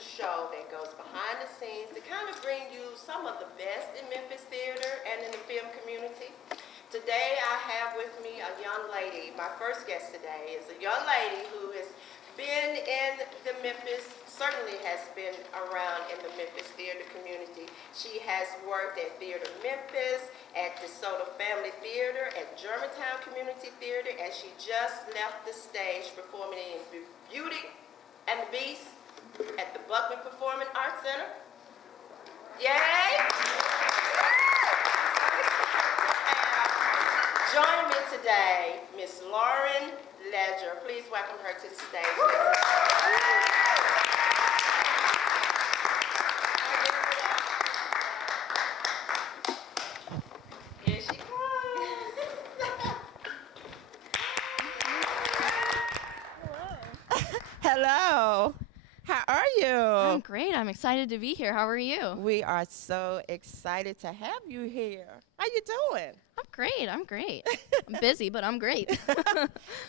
a show that goes behind the scenes to kind of bring you some of the best in Memphis theater and in the film community. Today I have with me a young lady. My first guest today is a young lady who has been in the Memphis, certainly has been around in the Memphis theater community. She has worked at Theater Memphis, at DeSoto Family Theater, at Germantown Community Theater, and she just left the stage performing in Beauty and the Beast at the Buckman Performing Arts Center. Yay! Joining me today, Miss Lauren Ledger. Please welcome her to the stage. Here she comes. Hello. How are you? I'm great. I'm excited to be here. How are you? We are so excited to have you here. How you doing? I'm great. I'm busy, but I'm great.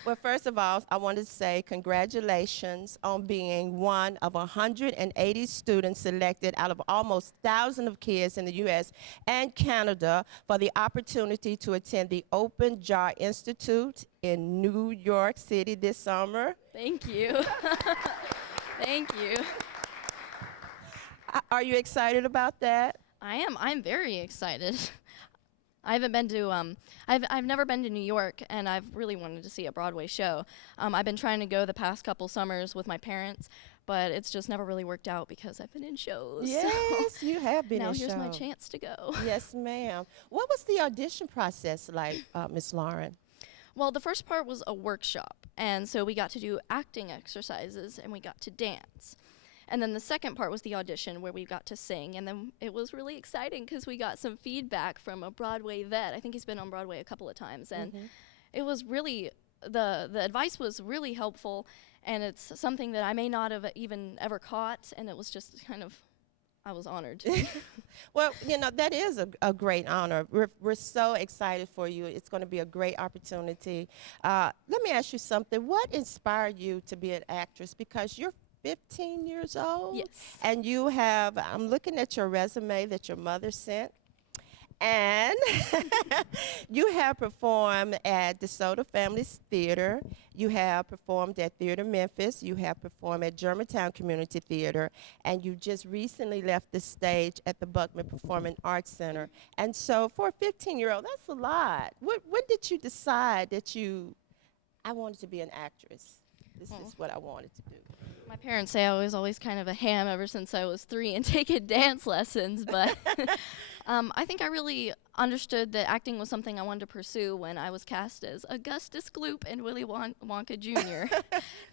Well, first of all, I want to say congratulations on being one of 180 students selected out of almost 1,000 of kids in the U.S. and Canada for the opportunity to attend the Open Jar Institute in New York City this summer. Thank you. Thank you. Are you excited about that? I am. I'm very excited. I haven't been to, I've never been to New York, and I've really wanted to see a Broadway show. I've been trying to go the past couple summers with my parents, but it's just never really worked out because I've been in shows. Yes, so you have been in shows. Now here's my chance to go. Yes, ma'am. What was the audition process like, Miss Lauren? Well, the first part was a workshop, and so we got to do acting exercises, and we got to dance. And then the second part was the audition where we got to sing, and then it was really exciting because we got some feedback from a Broadway vet. I think he's been on Broadway a couple of times, and it was really, the advice was really helpful, and it's something that I may not have even ever caught, and it was just kind of, I was honored. Well, you know, that is a great honor. We're so excited for you. It's going to be a great opportunity. Let me ask you something. What inspired you to be an actress? Because you're 15 years old. Yes. And you have, I'm looking at your resume that your mother sent, and you have performed at DeSoto Family Theater. You have performed at Theater Memphis. You have performed at Germantown Community Theater, and you just recently left the stage at the Buckman Performing Arts Center. And so for a 15-year-old, that's a lot. When did you decide that I wanted to be an actress? This is what I wanted to do. My parents say I was always kind of a ham ever since I was 3 and taking dance lessons, but I think I really understood that acting was something I wanted to pursue when I was cast as Augustus Gloop and Willy Wonka Jr.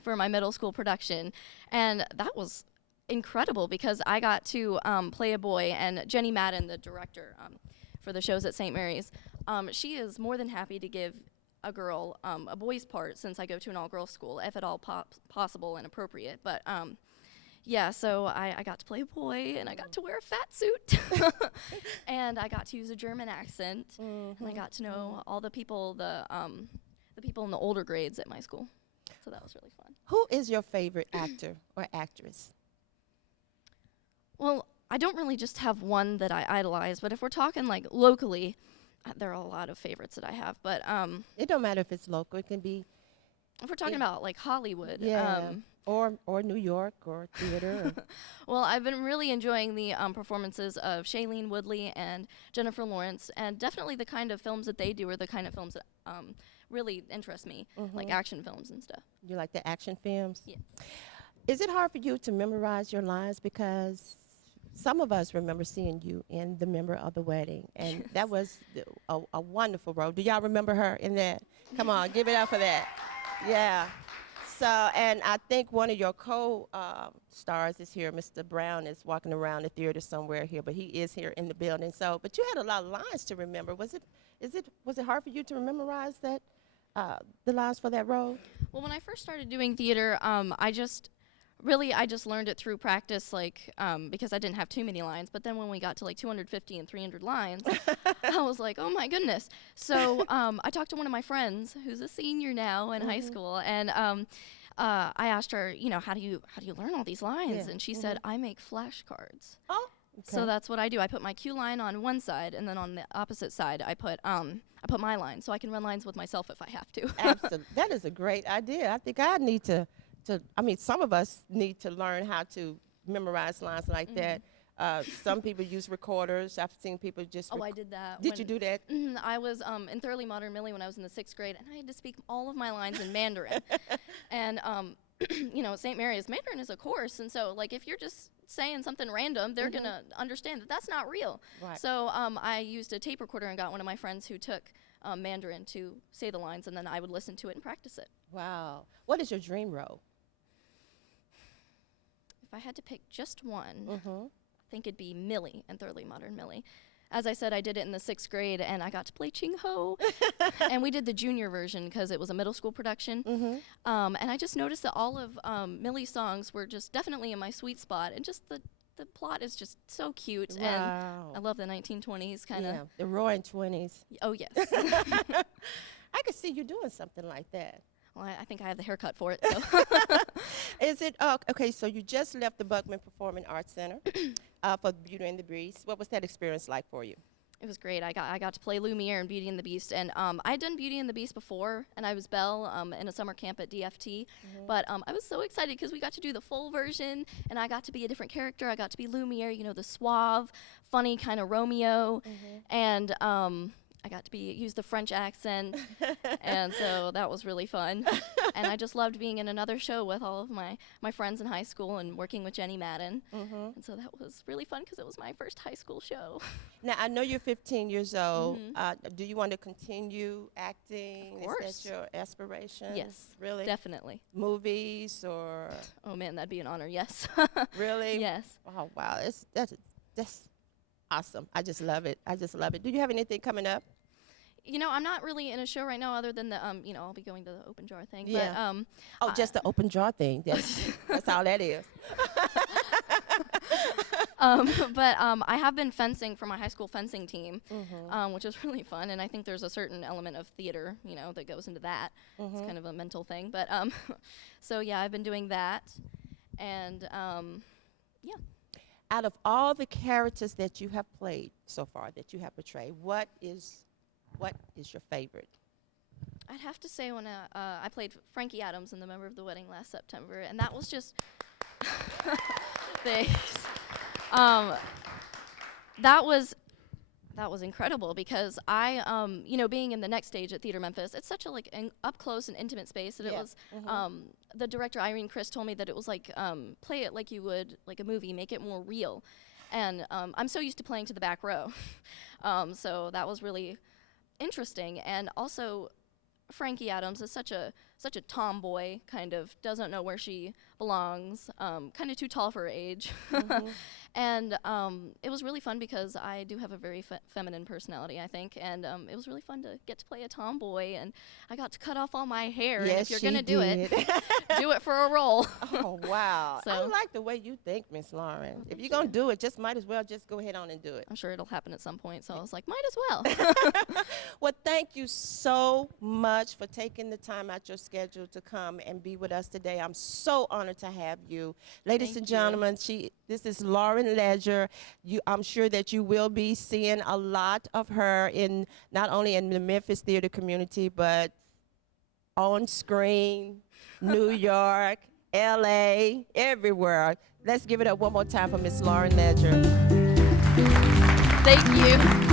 for my middle school production. And that was incredible because I got to play a boy, and Jenny Madden, the director for the shows at St. Mary's, she is more than happy to give a girl a boy's part since I go to an all-girls school, if at all possible and appropriate. But yeah, so I got to play a boy, and I got to wear a fat suit, and I got to use a German accent, and I got to know all the people, the people in the older grades at my school. So that was really fun. Who is your favorite actor or actress? Well, I don't really just have one that I idolize, but if we're talking like locally, there are a lot of favorites that I have, but It don't matter if it's local. It can be. if we're talking about like Hollywood, Yeah. Or New York or theater. well, I've been really enjoying the performances of Shailene Woodley and Jennifer Lawrence, and definitely the kind of films that they do are the kind of films that really interest me, like action films and stuff. You like the action films? Yeah. Is it hard for you to memorize your lines? Because some of us remember seeing you in The Member of the Wedding, and that was a wonderful role. Do y'all remember her in that? Come on, give it up for that. Yeah. So, and I think one of your co-stars is here. Mr. Brown is walking around the theater somewhere here, but he is here in the building. So, but you had a lot of lines to remember. Was it hard for you to memorize that, the lines for that role? Well, when I first started doing theater, I just learned it through practice, like, because I didn't have too many lines. But then when we got to like 250 and 300 lines, I was like, oh my goodness. So I talked to one of my friends who's a senior now in high school, and I asked her, how do you learn all these lines? Yeah. And she said, I make flashcards. Oh, So that's what I do. I put my cue line on one side, and then on the opposite side, I put my line, so I can run lines with myself if I have to. absolutely. That is a great idea. I think I need to, I mean, some of us need to learn how to memorize lines like that. Some people use recorders. I've seen people just. Oh, I did that. Did you do that? I was in Thoroughly Modern Millie when I was in the 6th grade, and I had to speak all of my lines in Mandarin. And St. Mary's Mandarin is a course, and so like if you're just saying something random, they're gonna understand that that's not real. Right. So I used a tape recorder and got one of my friends who took Mandarin to say the lines, and then I would listen to it and practice it. Wow. What is your dream role? If I had to pick just one, I think it'd be Millie in Thoroughly Modern Millie. As I said, I did it in the 6th grade, and I got to play Ching Ho. And we did the junior version because it was a middle school production. And I just noticed that all of Millie's songs were just definitely in my sweet spot, and just the plot is just so cute. Wow. And I love the 1920s kind of. Yeah, the roaring 20s. Oh, yes. I could see you doing something like that. Well, I think I have the haircut for it. So. Is it, okay, so you just left the Buckman Performing Arts Center for Beauty and the Beast. What was that experience like for you? It was great. I got to play Lumiere in Beauty and the Beast, and I'd done Beauty and the Beast before, and I was Belle in a summer camp at DFT. But I was so excited because we got to do the full version, and I got to be a different character. I got to be Lumiere, the suave, funny kind of Romeo, and I got to use the French accent, and so that was really fun. And I just loved being in another show with all of my friends in high school and working with Jenny Madden. And so that was really fun because it was my first high school show. Now, I know you're 15 years old. Do you want to continue acting? Of course. Is that your aspiration? Yes. Really? Definitely. Movies or? Oh, man, that'd be an honor, yes. Really? Yes. Oh, wow. That's awesome. I just love it. I just love it. Do you have anything coming up? I'm not really in a show right now other than the, I'll be going to the open jar thing. Yeah. But, just the open jar thing. That's all that is. But I have been fencing for my high school fencing team, which is really fun. And I think there's a certain element of theater, that goes into that. It's kind of a mental thing. But so, yeah, I've been doing that. And, yeah. Out of all the characters that you have played so far, that you have portrayed, what is your favorite? I'd have to say when I played Frankie Adams in The Member of the Wedding last September, and that was just thanks. That was incredible because I, being in the next stage at Theater Memphis, it's such a an up close and intimate space that it was. The director Irene Chris told me that it was like play it like you would like a movie, make it more real, and I'm so used to playing to the back row, so that was really interesting. And also Frankie Adams is such a tomboy, kind of doesn't know where she belongs, kind of too tall for her age. And it was really fun because I do have a very feminine personality, I think, and it was really fun to get to play a tomboy, and I got to cut off all my hair. Yes, and if you're she gonna do it, did. do it for a role. Oh, wow. So. I like the way you think, Miss Lauren. If you're going to do it, just might as well just go ahead on and do it. I'm sure it'll happen at some point, so I was like, might as well. Well, thank you so much for taking the time out your schedule to come and be with us today. I'm so honored to have you. Ladies and gentlemen, this is Lauren Ledger. I'm sure that you will be seeing a lot of her not only in the Memphis theater community, but on screen, New York, LA, everywhere. Let's give it up one more time for Miss Lauren Ledger. Thank you.